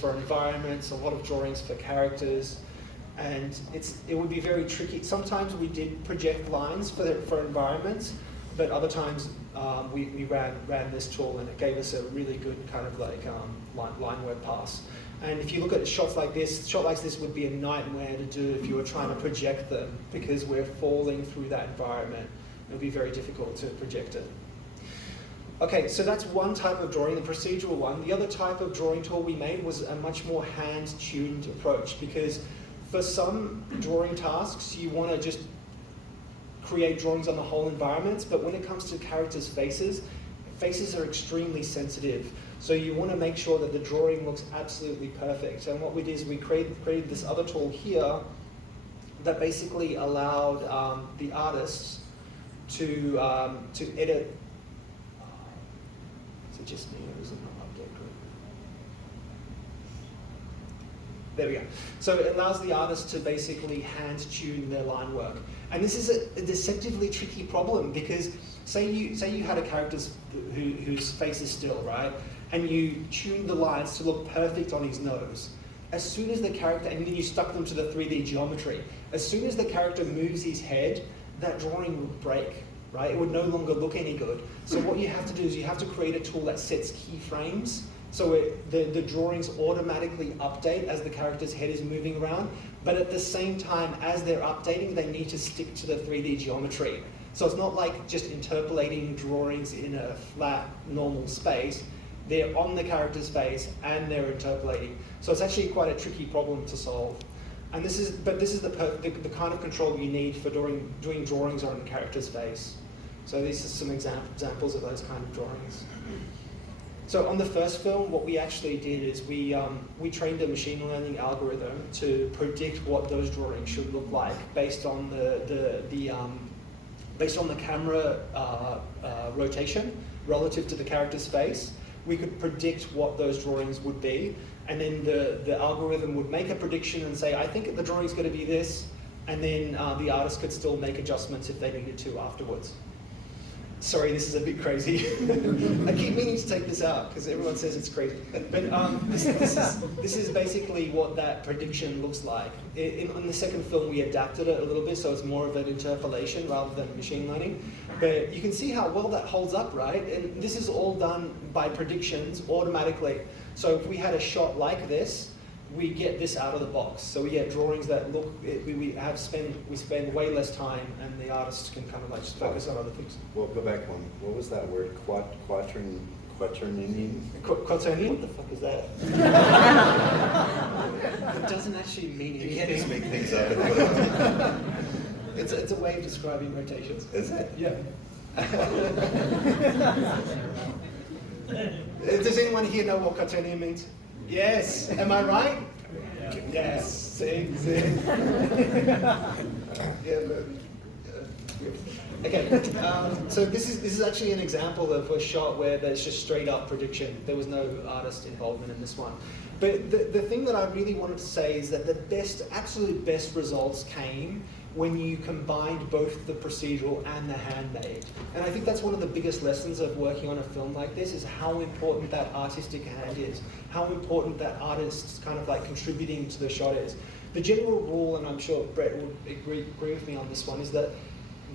for environments, a lot of drawings for characters, and it would be very tricky. Sometimes we did project lines for environments, but other times we ran this tool, and it gave us a really good kind of like line work pass. And if you look at shots like this, shot like this would be a nightmare to do if you were trying to project them, because we're falling through that environment. It would be very difficult to project it. Okay, so that's one type of drawing, the procedural one. The other type of drawing tool we made was a much more hand-tuned approach, because for some drawing tasks, you want to just create drawings on the whole environments, but when it comes to characters' faces are extremely sensitive. So you want to make sure that the drawing looks absolutely perfect. And what we did is we created this other tool here that basically allowed the artists to edit. Is it just me, or is it not update group? There we go. So it allows the artists to basically hand tune their line work. And this is a deceptively tricky problem, because say you had a character whose face is still, right? And you tuned the lines to look perfect on his nose. As soon as the character, and then you stuck them to the 3D geometry, as soon as the character moves his head, that drawing would break, right? It would no longer look any good. So what you have to do is you have to create a tool that sets keyframes, so the drawings automatically update as the character's head is moving around, but at the same time, as they're updating, they need to stick to the 3D geometry. So it's not like just interpolating drawings in a flat, normal space. They're on the character's face and they're interpolating. So it's actually quite a tricky problem to solve. And this is the kind of control you need for doing drawings on a character's face. So these are some examples of those kind of drawings. So on the first film, what we actually did is we trained a machine learning algorithm to predict what those drawings should look like based on the camera rotation relative to the character's face. We could predict what those drawings would be, and then the algorithm would make a prediction and say, I think the drawing's going to be this, and then the artist could still make adjustments if they needed to afterwards. Sorry, this is a bit crazy. I keep meaning to take this out because everyone says it's crazy. But this is basically what that prediction looks like. In the second film, we adapted it a little bit, so it's more of an interpolation rather than machine learning. But you can see how well that holds up, right? And this is all done by predictions automatically. So if we had a shot like this, we get this out of the box. So we get drawings that look, we spend way less time, and the artists can kind of like just focus on other things. Well, go back one. What was that word? Quaternion? Quaternion? What the fuck is that? It doesn't actually mean anything. You can't just make things up. It's a way of describing rotations. Is it? Yeah. Does anyone here know what quaternion means? Yes. Am I right? Yeah. Yes. See? Okay. So this is actually an example of a shot where there's just straight up prediction. There was no artist involvement in this one. But the thing that I really wanted to say is that the absolute best results came when you combined both the procedural and the handmade. And I think that's one of the biggest lessons of working on a film like this, is how important that artistic hand is, how important that artist's kind of like contributing to the shot is. The general rule, and I'm sure Bret would agree with me on this one, is that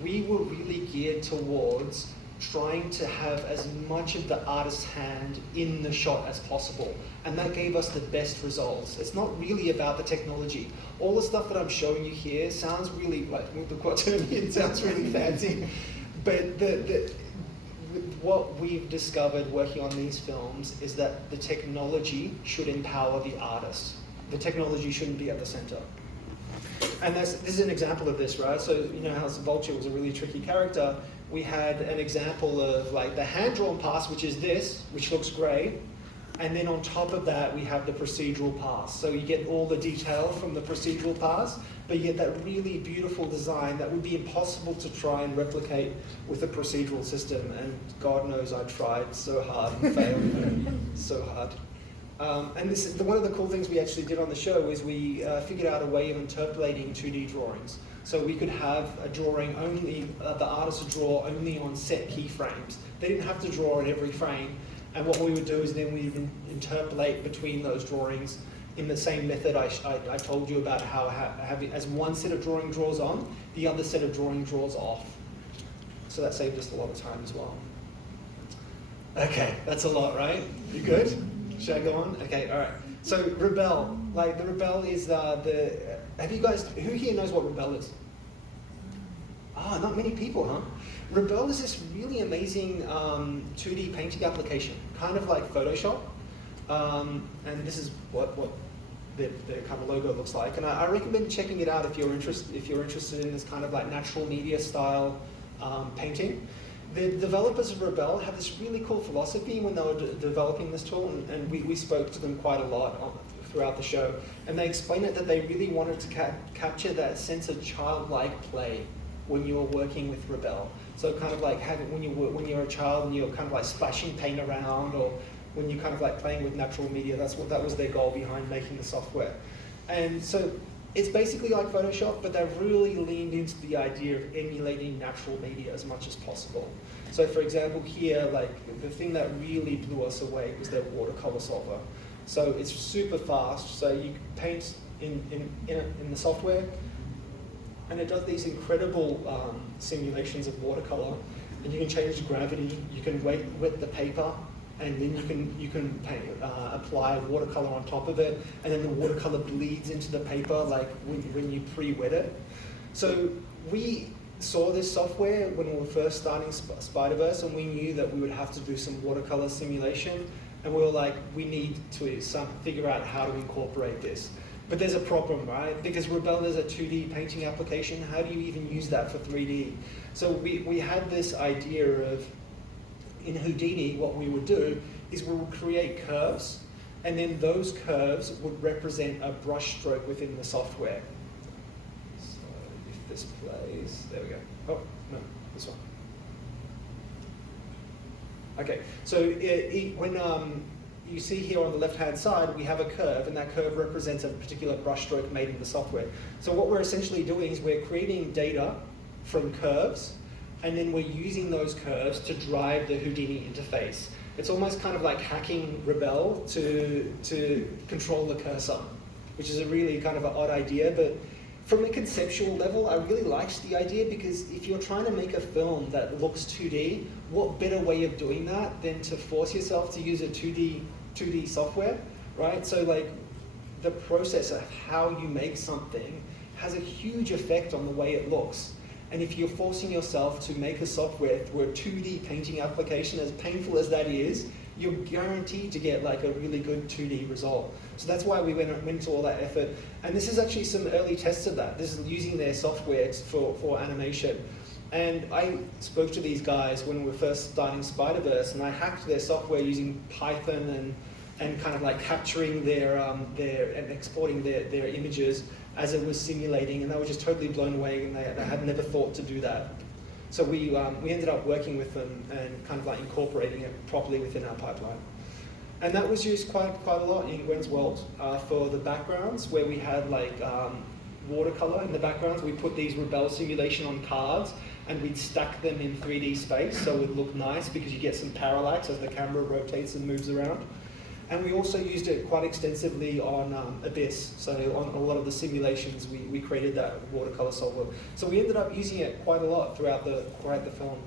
we were really geared towards trying to have as much of the artist's hand in the shot as possible. And that gave us the best results. It's not really about the technology. All the stuff that I'm showing you here sounds really, like with the quaternion, sounds really fancy. But what we've discovered working on these films is that the technology should empower the artist. The technology shouldn't be at the center. And this is an example of this, right? So you know how Vulture was a really tricky character. We had an example of like the hand-drawn pass, which is this, which looks great. And then on top of that, we have the procedural pass. So you get all the detail from the procedural pass, but you get that really beautiful design that would be impossible to try and replicate with a procedural system. And God knows I tried so hard and failed so hard. And this is one of the cool things we actually did on the show is we figured out a way of interpolating 2D drawings. So we could have a drawing only, the artist would draw only on set keyframes. They didn't have to draw in every frame. And what we would do is then we would interpolate between those drawings in the same method I told you about, how as one set of drawing draws on, the other set of drawing draws off. So that saved us a lot of time as well. Okay, that's a lot, right? You good? Should I go on? Okay, all right. So Rebel, like the Rebel is have you guys, who here knows what Rebel is? Ah, not many people, huh? Rebel is this really amazing 2D painting application, kind of like Photoshop. And this is what the kind of logo looks like. And I recommend checking it out if you're interested in this kind of like natural media style painting. The developers of Rebel have this really cool philosophy when they were developing this tool, and we spoke to them quite a lot throughout the show. And they explained it that they really wanted to capture that sense of childlike play when you're working with Rebel. So kind of like when you're a child and you're kind of like splashing paint around, or when you're kind of like playing with natural media. That was their goal behind making the software. And so it's basically like Photoshop, but they've really leaned into the idea of emulating natural media as much as possible. So for example here, like the thing that really blew us away was their watercolor solver. So it's super fast, so you paint in the software, and it does these incredible simulations of watercolor, and you can change gravity, you can wet the paper, and then you can apply watercolor on top of it, and then the watercolor bleeds into the paper like when you pre-wet it. So we saw this software when we were first starting Spider-Verse, and we knew that we would have to do some watercolor simulation, and we were like, we need to figure out how to incorporate this. But there's a problem, right? Because Rebel is a 2D painting application. How do you even use that for 3D? So we had this idea of, in Houdini, what we would do is we would create curves, and then those curves would represent a brush stroke within the software. So if this plays, there we go. Oh, no, this one. Okay, so when you see here on the left-hand side, we have a curve, and that curve represents a particular brush stroke made in the software. So what we're essentially doing is we're creating data from curves, and then we're using those curves to drive the Houdini interface. It's almost kind of like hacking Rebel to control the cursor, which is a really kind of an odd idea, but from a conceptual level, I really liked the idea, because if you're trying to make a film that looks 2D, what better way of doing that than to force yourself to use a 2D software, right? So like the process of how you make something has a huge effect on the way it looks. And if you're forcing yourself to make a software through a 2D painting application, as painful as that is, you're guaranteed to get like a really good 2D result. So that's why we went into all that effort. And this is actually some early tests of that. This is using their software for animation. And I spoke to these guys when we were first starting Spider-Verse, and I hacked their software using Python and kind of like capturing and exporting their images as it was simulating, and they were just totally blown away, and they had never thought to do that. So we ended up working with them and kind of like incorporating it properly within our pipeline. And that was used quite a lot in Gwen's world for the backgrounds, where we had like watercolor in the backgrounds. We put these Rebel simulation on cards, and we'd stack them in 3D space, so it would look nice because you get some parallax as the camera rotates and moves around. And we also used it quite extensively on Abyss. So on a lot of the simulations, we created that watercolor solver. So we ended up using it quite a lot throughout the film.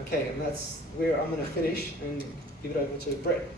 Okay, and that's where I'm going to finish and give it over to Bret.